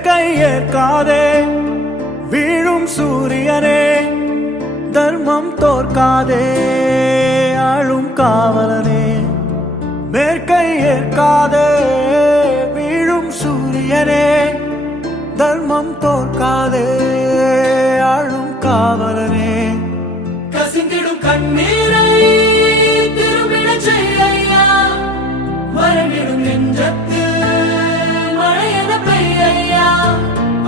மேற்கை ஏற்காதே வீழும் சூரியனே, தர்மம் தோற்காதே ஆளும் காவலனே. மேற்கை ஏற்காதே வீழும் சூரியனே, தர்மம் தோற்காதே ஆளும் காவலனே. கசிந்திடும் கண்ணீரை திரும்பிட செய்யா, மரணிடும் நெஞ்சத்து மழையென பெய்யா.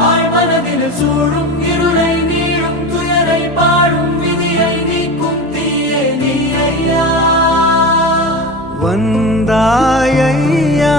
ஆழ்மனதில் சூழும் இருளை நீளும் துயரை பாடும் விதியை நீக்கும் தீயே நீ ஐயா. வந்தாய் ஐயா